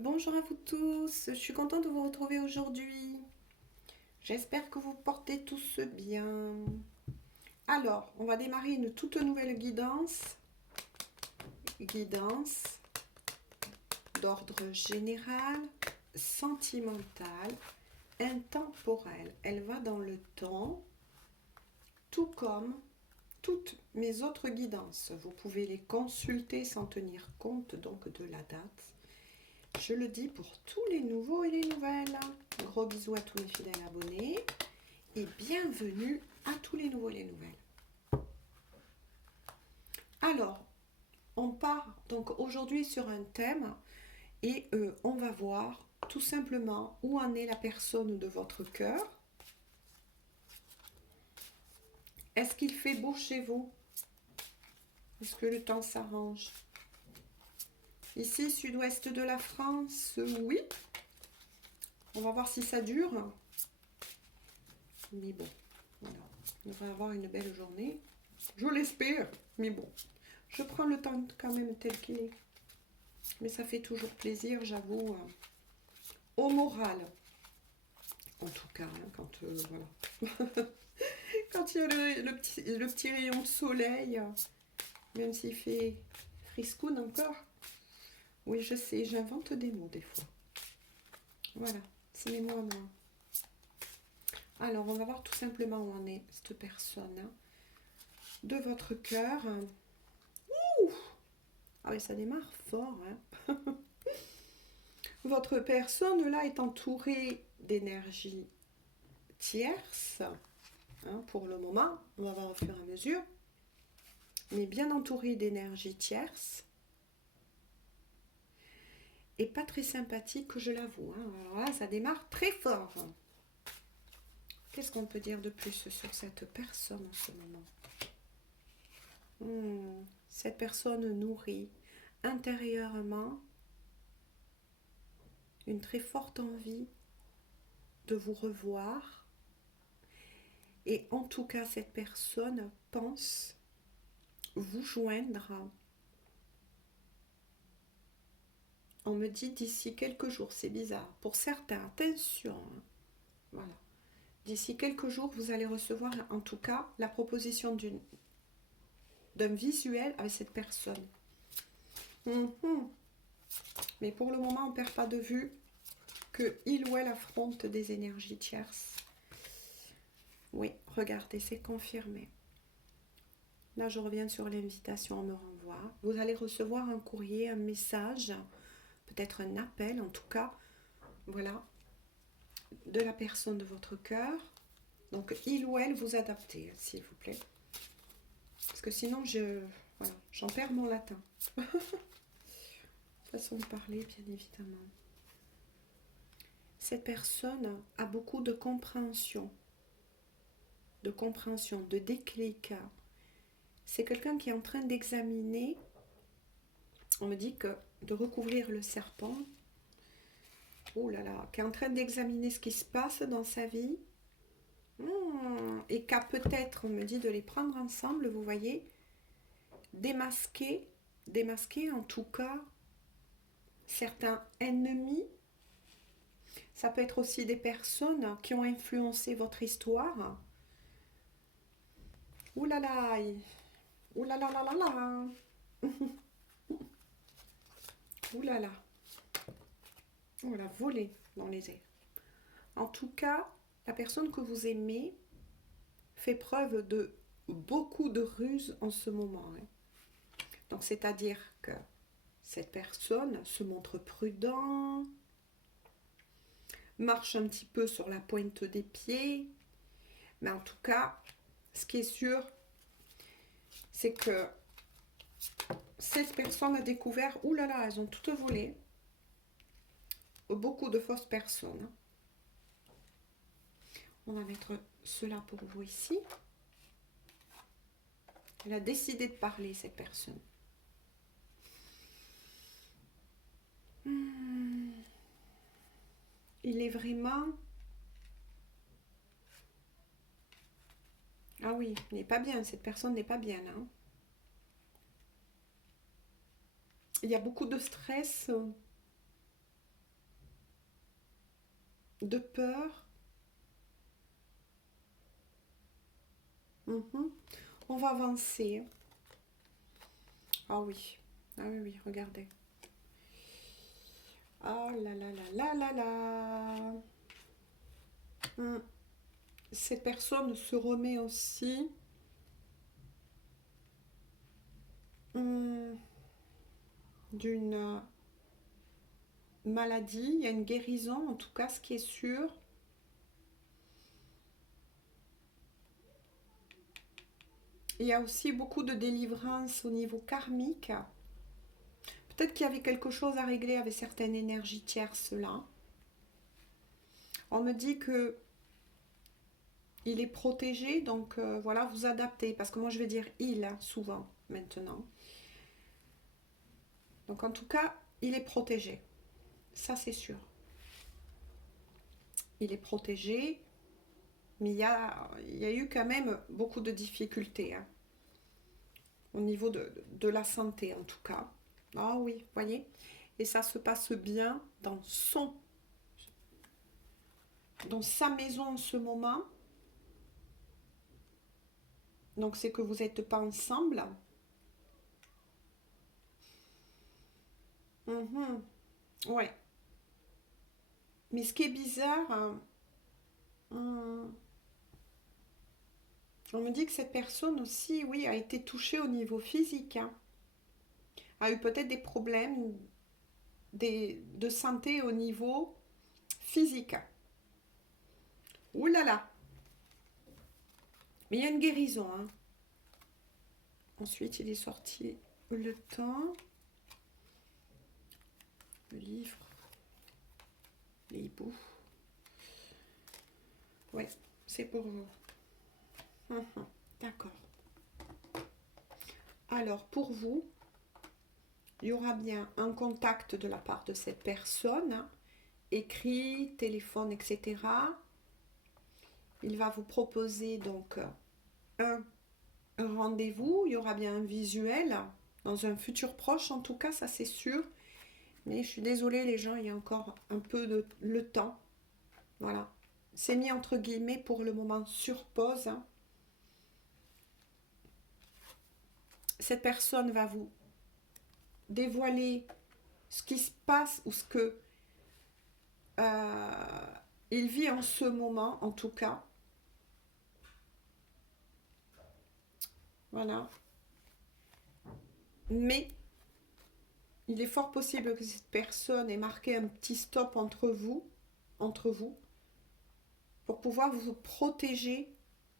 Bonjour à vous tous, je suis contente de vous retrouver aujourd'hui. J'espère que vous portez tous bien. Alors, on va démarrer une toute nouvelle guidance d'ordre général, sentimental, intemporel. Elle va dans le temps, tout comme toutes mes autres guidances. Vous pouvez les consulter sans tenir compte donc de la date. Je le dis pour tous les nouveaux et les nouvelles. Gros bisous à tous mes fidèles abonnés et bienvenue à tous les nouveaux et les nouvelles. Alors, on part donc aujourd'hui sur un thème et on va voir tout simplement où en est la personne de votre cœur. Est-ce qu'il fait beau chez vous? Est-ce que le temps s'arrange? Ici, sud-ouest de la France, oui. On va voir si ça dure. Mais bon, voilà. On va avoir une belle journée. Je l'espère, mais bon. Je prends le temps quand même tel qu'il est. Mais ça fait toujours plaisir, j'avoue, au moral. En tout cas, hein, quand voilà. Quand il y a le petit rayon de soleil, même s'il fait friscoune encore. Oui, je sais, j'invente des mots des fois. Voilà, c'est mes mots à moi. Alors, on va voir tout simplement où en est cette personne de votre cœur. Ouh! Ah oui, ça démarre fort. Hein. Votre personne là est entourée d'énergie tierce. Hein, pour le moment, on va voir au fur et à mesure. Mais bien entourée d'énergie tierce. Et pas très sympathique, je l'avoue. Hein. Alors là, ça démarre très fort. Qu'est-ce qu'on peut dire de plus sur cette personne en ce moment? Cette personne nourrit intérieurement une très forte envie de vous revoir. Et en tout cas, cette personne pense vous joindre. On me dit d'ici quelques jours, c'est bizarre. Pour certains, attention. Hein. Voilà. D'ici quelques jours, vous allez recevoir en tout cas la proposition d'un visuel avec cette personne. Mais pour le moment, on ne perd pas de vue qu'il ou elle affronte des énergies tierces. Oui, regardez, c'est confirmé. Là, je reviens sur l'invitation, on me renvoie. Vous allez recevoir un courrier, un message, peut-être un appel, en tout cas, voilà, de la personne de votre cœur. Donc, il ou elle vous adaptez, s'il vous plaît. Parce que sinon, voilà, j'en perds mon latin. Façon de parler, bien évidemment. Cette personne a beaucoup de compréhension, de déclic. C'est quelqu'un qui est en train d'examiner, on me dit que de recouvrir le serpent, oh là là, qui est en train d'examiner ce qui se passe dans sa vie, et qu'à peut-être, on me dit de les prendre ensemble, vous voyez, démasquer en tout cas certains ennemis. Ça peut être aussi des personnes qui ont influencé votre histoire. Ouh là là, ouh là là là là là. Ouh là là. On l'a volé dans les airs. En tout cas, la personne que vous aimez fait preuve de beaucoup de ruse en ce moment. Hein. Donc, c'est-à-dire que cette personne se montre prudent, marche un petit peu sur la pointe des pieds, mais en tout cas, ce qui est sûr, c'est que cette personne a découvert, ouh là là, elles ont toutes volé, beaucoup de fausses personnes. On va mettre cela pour vous ici. Elle a décidé de parler, cette personne. Il est vraiment... Ah oui, il n'est pas bien, cette personne n'est pas bien. Hein. Il y a beaucoup de stress. de peur. On va avancer. Ah oui. Ah oui, oui, regardez. Ah là là là là là là. Cette personne se remet aussi d'une maladie. Il y a une guérison, en tout cas, ce qui est sûr. Il y a aussi beaucoup de délivrance au niveau karmique. Peut-être qu'il y avait quelque chose à régler avec certaines énergies tierces là. On me dit que il est protégé, donc voilà, vous adaptez. Parce que moi je vais dire il souvent maintenant. Donc en tout cas, il est protégé. Ça c'est sûr. Il est protégé. Mais il y a eu quand même beaucoup de difficultés. Hein, au niveau de la santé en tout cas. Ah oui, vous voyez. Et ça se passe bien dans sa maison en ce moment. Donc c'est que vous n'êtes pas ensemble. Ouais. Mais ce qui est bizarre, on me dit que cette personne aussi, oui, a été touchée au niveau physique. Hein. A eu peut-être des problèmes de santé au niveau physique. Ouh là là. Mais il y a une guérison. Hein. Ensuite, il est sorti le temps. Le livre. Les hiboux. Ouais, c'est pour vous. D'accord. Alors, pour vous, il y aura bien un contact de la part de cette personne, hein, écrit, téléphone, etc. Il va vous proposer donc un rendez-vous. Il y aura bien un visuel dans un futur proche, en tout cas, ça c'est sûr. Mais je suis désolée, les gens, il y a encore un peu de le temps. Voilà. C'est mis entre guillemets pour le moment sur pause. Hein. Cette personne va vous dévoiler ce qui se passe ou ce que il vit en ce moment, en tout cas. Voilà. Mais il est fort possible que cette personne ait marqué un petit stop entre vous, pour pouvoir vous protéger,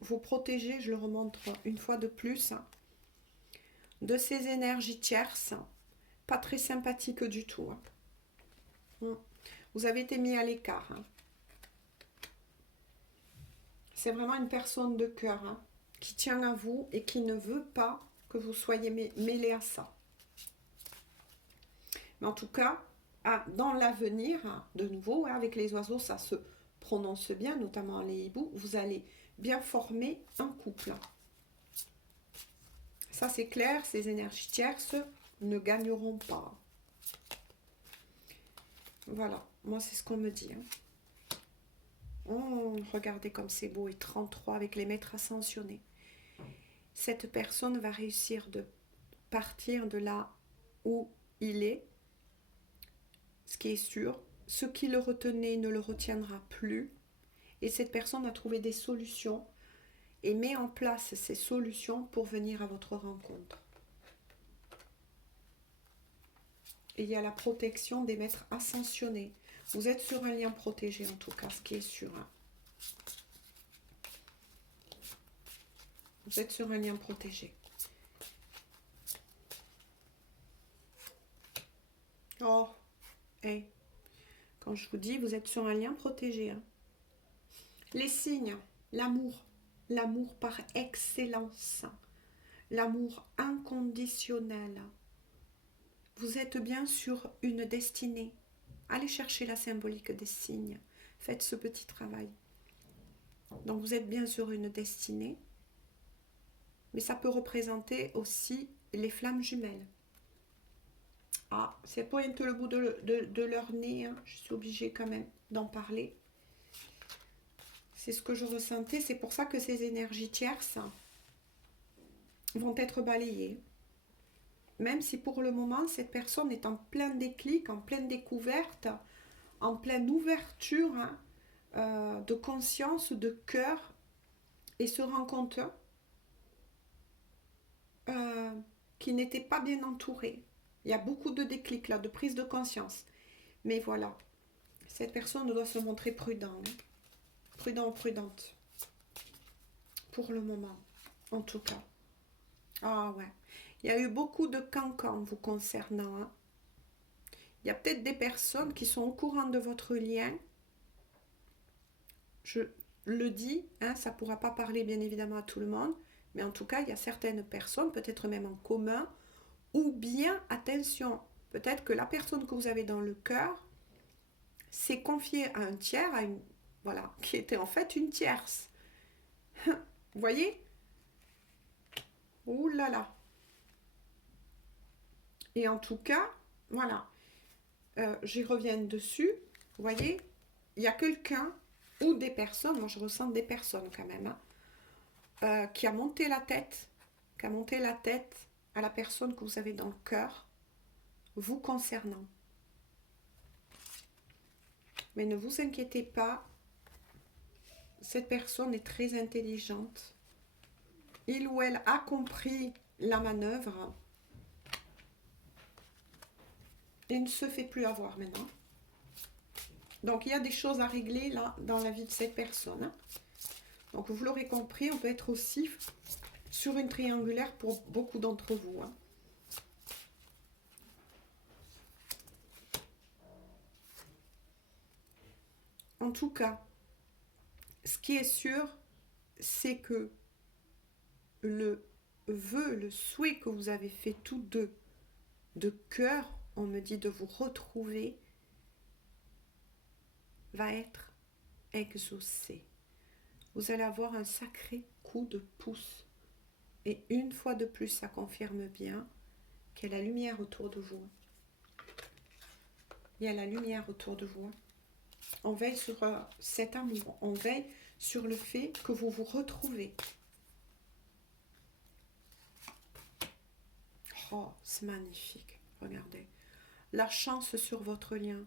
je le remontre une fois de plus, hein, de ces énergies tierces, pas très sympathiques du tout. Hein. Vous avez été mis à l'écart. Hein. C'est vraiment une personne de cœur, hein, qui tient à vous et qui ne veut pas que vous soyez mêlés à ça. Mais en tout cas, dans l'avenir, de nouveau, avec les oiseaux, ça se prononce bien, notamment les hiboux, vous allez bien former un couple. Ça, c'est clair, ces énergies tierces ne gagneront pas. Voilà, moi, c'est ce qu'on me dit. Regardez comme c'est beau, et 33 avec les maîtres ascensionnés. Cette personne va réussir de partir de là où il est, ce qui est sûr. Ce qui le retenait ne le retiendra plus. Et cette personne a trouvé des solutions et met en place ces solutions pour venir à votre rencontre. Et il y a la protection des maîtres ascensionnés. Vous êtes sur un lien protégé en tout cas, ce qui est sûr. Hein. Vous êtes sur un lien protégé. Oh, hey. Quand je vous dis, vous êtes sur un lien protégé. Hein. Les signes, l'amour par excellence, l'amour inconditionnel. Vous êtes bien sur une destinée. Allez chercher la symbolique des signes. Faites ce petit travail. Donc vous êtes bien sur une destinée. Mais ça peut représenter aussi les flammes jumelles. Ah, c'est pointe le bout de leur nez. Hein. Je suis obligée quand même d'en parler. C'est ce que je ressentais. C'est pour ça que ces énergies tierces vont être balayées. Même si pour le moment, cette personne est en plein déclic, en pleine découverte, en pleine ouverture de conscience, de cœur, et se rend compte qu'il n'était pas bien entouré. Il y a beaucoup de déclics là, de prise de conscience. Mais voilà, cette personne doit se montrer prudent. Prudent, prudente. Pour le moment, en tout cas. Ah ouais. Il y a eu beaucoup de cancans vous concernant. Hein. Il y a peut-être des personnes qui sont au courant de votre lien. Je le dis, hein, ça ne pourra pas parler bien évidemment à tout le monde, mais en tout cas, il y a certaines personnes, peut-être même en commun, ou bien, attention, peut-être que la personne que vous avez dans le cœur s'est confiée à un tiers, à une, voilà, qui était en fait une tierce. Vous voyez? Ouh là là. Et en tout cas, voilà, j'y reviens dessus. Vous voyez, il y a quelqu'un ou des personnes, moi je ressens des personnes quand même, hein, qui a monté la tête, à la personne que vous avez dans le cœur, vous concernant. Mais ne vous inquiétez pas, cette personne est très intelligente. Il ou elle a compris la manœuvre et ne se fait plus avoir maintenant. Donc il y a des choses à régler là dans la vie de cette personne. Donc vous l'aurez compris, on peut être aussi sur une triangulaire pour beaucoup d'entre vous. Hein. En tout cas, ce qui est sûr, c'est que le vœu, le souhait que vous avez fait tous deux, de cœur, on me dit de vous retrouver, va être exaucé. Vous allez avoir un sacré coup de pouce. Et une fois de plus, ça confirme bien qu'il y a la lumière autour de vous. Il y a la lumière autour de vous. On veille sur cet amour. On veille sur le fait que vous vous retrouvez. Oh, c'est magnifique. Regardez. La chance sur votre lien.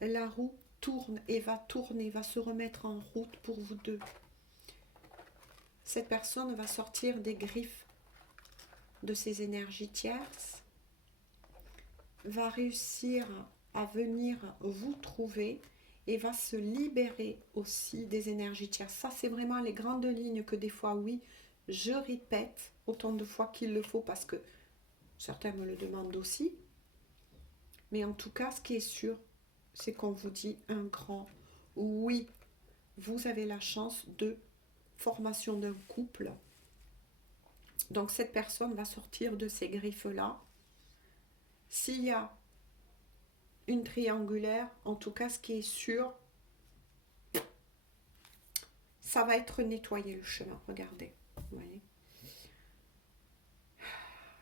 La roue tourne et va tourner, va se remettre en route pour vous deux. Cette personne va sortir des griffes de ses énergies tierces, va réussir à venir vous trouver et va se libérer aussi des énergies tierces. Ça, c'est vraiment les grandes lignes que des fois, oui, je répète autant de fois qu'il le faut parce que certains me le demandent aussi. Mais en tout cas, ce qui est sûr, c'est qu'on vous dit un grand oui. Vous avez la chance de formation d'un couple. Donc cette personne va sortir de ces griffes-là. S'il y a une triangulaire, en tout cas ce qui est sûr, ça va être nettoyé le chemin. Regardez, vous voyez.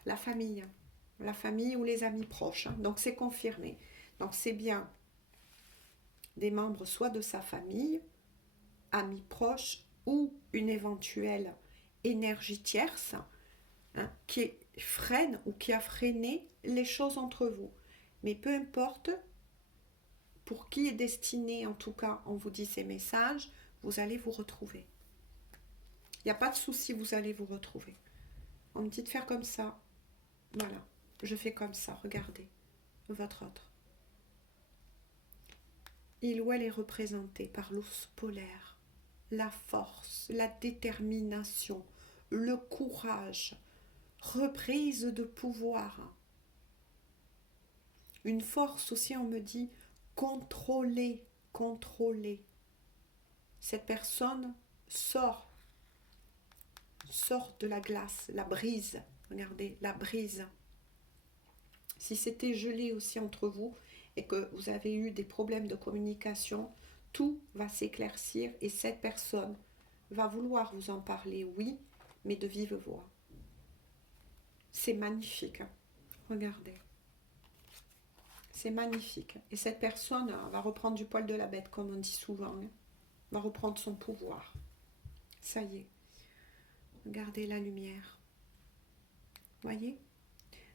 La famille ou les amis proches. Hein. Donc c'est confirmé. Donc c'est bien des membres soit de sa famille, amis proches ou une éventuelle énergie tierce hein, qui freine ou qui a freiné les choses entre vous. Mais peu importe pour qui est destiné, en tout cas, on vous dit ces messages, vous allez vous retrouver. Il n'y a pas de souci, vous allez vous retrouver. On me dit de faire comme ça. Voilà, je fais comme ça, regardez, votre autre. Il ou elle est représenté par l'ours polaire, la force, la détermination, le courage, reprise de pouvoir. Une force aussi, on me dit, contrôler. Cette personne sort de la glace, la brise. Regardez, la brise. Si c'était gelé aussi entre vous et que vous avez eu des problèmes de communication, tout va s'éclaircir et cette personne va vouloir vous en parler, oui, mais de vive voix. C'est magnifique. Hein. Regardez. C'est magnifique. Et cette personne va reprendre du poil de la bête, comme on dit souvent. Hein. va reprendre son pouvoir. Ça y est. Regardez la lumière. Voyez?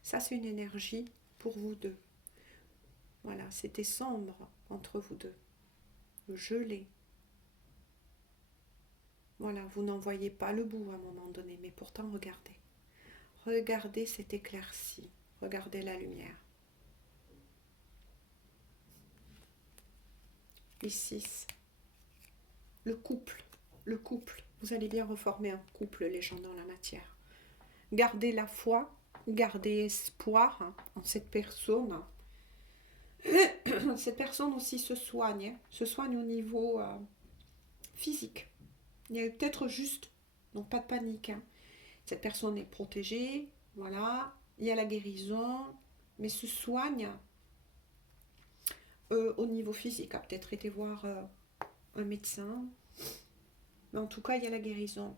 Ça, c'est une énergie pour vous deux. Voilà, c'était sombre entre vous deux. Gelé. Voilà, vous n'en voyez pas le bout à un moment donné, mais pourtant, regardez. Regardez cet éclairci. Regardez la lumière. Ici, le couple. Le couple. Vous allez bien reformer un couple, les gens dans la matière. Gardez la foi, gardez espoir en cette personne. Cette personne aussi se soigne au niveau physique. Il y a peut-être juste, donc pas de panique. Cette personne est protégée, voilà, il y a la guérison, mais se soigne au niveau physique. A peut-être été voir un médecin, mais en tout cas, il y a la guérison.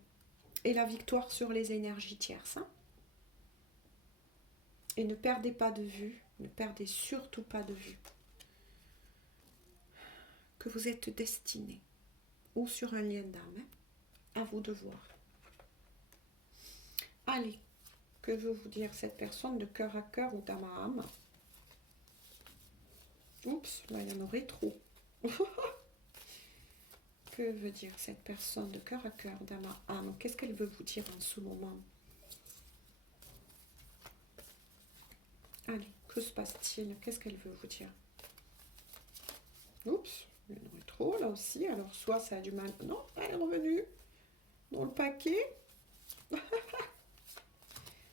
Et la victoire sur les énergies tierces. Et ne perdez pas de vue, ne perdez surtout pas de vue que vous êtes destiné ou sur un lien d'âme. À vous de voir. Allez, que veut vous dire cette personne de cœur à cœur ou d'âme à âme? Oups, là il y en aurait trop. Que veut dire cette personne de cœur à cœur, d'âme à âme? Qu'est-ce qu'elle veut vous dire en ce moment? Allez, que se passe-t-il? Qu'est-ce qu'elle veut vous dire? Oups, il y en aurait trop là aussi. Alors soit ça a du mal. Non, elle est revenue dans le paquet.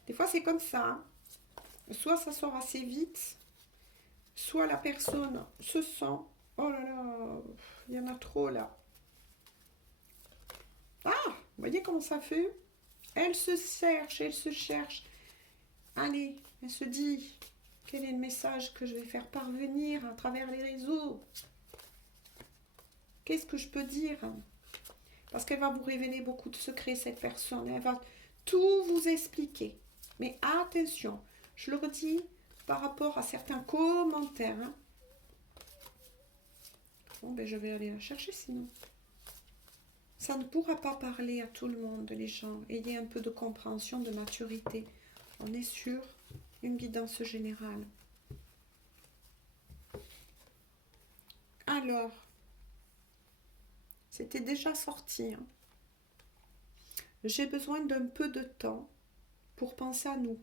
Des fois c'est comme ça. Hein. Soit ça sort assez vite, soit la personne se sent... Oh là là, il y en a trop là. Ah, vous voyez comment ça fait? Elle se cherche, elle se cherche. Allez, elle se dit, quel est le message que je vais faire parvenir à travers les réseaux? Qu'est-ce que je peux dire? Parce qu'elle va vous révéler beaucoup de secrets, cette personne. Elle va tout vous expliquer. Mais attention, je le redis par rapport à certains commentaires. Hein. Bon, ben je vais aller la chercher sinon. Ça ne pourra pas parler à tout le monde, les gens. Ayez un peu de compréhension, de maturité. On est sur une guidance générale. Alors, c'était déjà sorti. Hein. J'ai besoin d'un peu de temps pour penser à nous.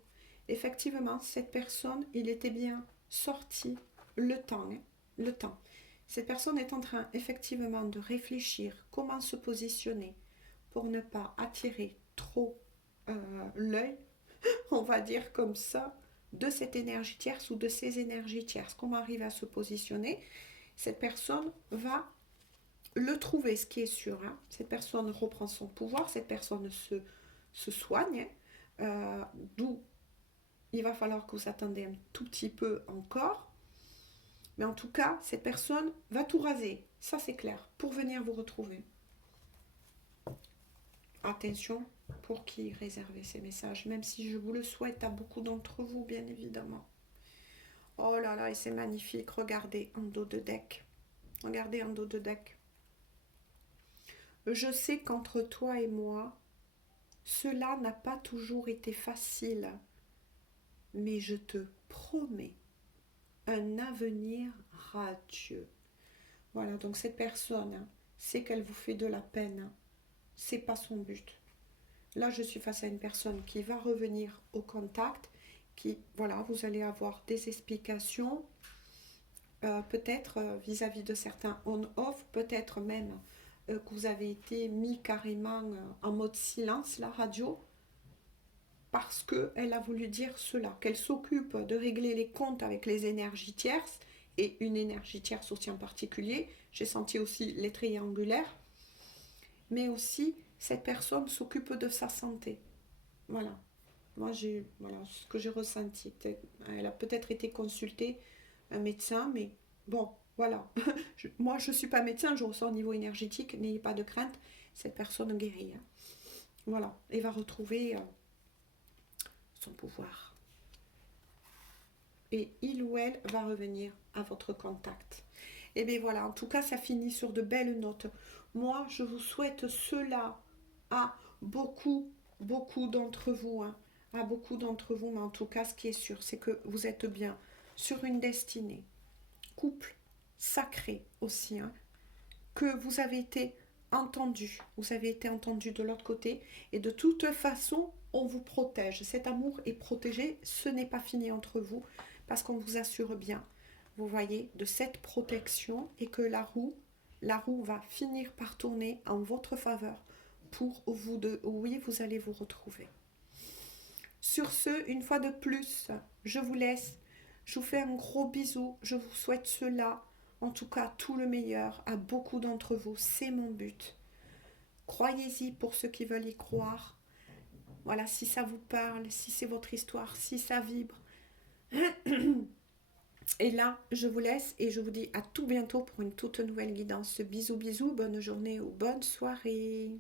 Effectivement, cette personne, il était bien sorti le temps. Hein, le temps. Cette personne est en train effectivement de réfléchir comment se positionner pour ne pas attirer trop l'œil, on va dire comme ça, de cette énergie tierce ou de ces énergies tierces. Comment arriver à se positionner? Cette personne va le trouver, ce qui est sûr. Hein. Cette personne reprend son pouvoir, cette personne se soigne, d'où il va falloir que vous attendez un tout petit peu encore. Mais en tout cas, cette personne va tout raser, ça c'est clair, pour venir vous retrouver. Attention, pour qui réserver ces messages, même si je vous le souhaite à beaucoup d'entre vous, bien évidemment. Oh là là, et c'est magnifique, regardez en dos de deck. Regardez en dos de deck. Je sais qu'entre toi et moi, cela n'a pas toujours été facile, mais je te promets un avenir radieux. Voilà, donc cette personne, hein, c'est qu'elle vous fait de la peine. Hein. C'est pas son but. Là, je suis face à une personne qui va revenir au contact, qui, voilà, vous allez avoir des explications, peut-être vis-à-vis de certains on-off, peut-être même que vous avez été mis carrément en mode silence, la radio, parce qu'elle a voulu dire cela, qu'elle s'occupe de régler les comptes avec les énergies tierces, et une énergie tierce aussi en particulier. J'ai senti aussi les triangulaires, mais aussi cette personne s'occupe de sa santé. Voilà. Moi, voilà ce que j'ai ressenti. Elle a peut-être été consultée un médecin, mais bon, voilà. Moi, je ne suis pas médecin, je ressens au niveau énergétique, n'ayez pas de crainte, cette personne guérit. Hein. Voilà, et va retrouver son pouvoir. Et il ou elle va revenir à votre contact. Et bien voilà, en tout cas, ça finit sur de belles notes. Moi, je vous souhaite cela à beaucoup, beaucoup d'entre vous, hein. À beaucoup d'entre vous, mais en tout cas, ce qui est sûr, c'est que vous êtes bien sur une destinée. Couple sacré aussi, hein, que vous avez été entendu. Vous avez été entendu de l'autre côté. Et de toute façon, on vous protège. Cet amour est protégé. Ce n'est pas fini entre vous parce qu'on vous assure bien, vous voyez, de cette protection et que la roue va finir par tourner en votre faveur pour vous deux. Oui, vous allez vous retrouver. Sur ce, une fois de plus, je vous laisse. Je vous fais un gros bisou. Je vous souhaite cela. En tout cas, tout le meilleur à beaucoup d'entre vous. C'est mon but. Croyez-y pour ceux qui veulent y croire. Voilà, si ça vous parle, si c'est votre histoire, si ça vibre. Et là, je vous laisse et je vous dis à tout bientôt pour une toute nouvelle guidance. Bisous, bisous, bonne journée ou bonne soirée.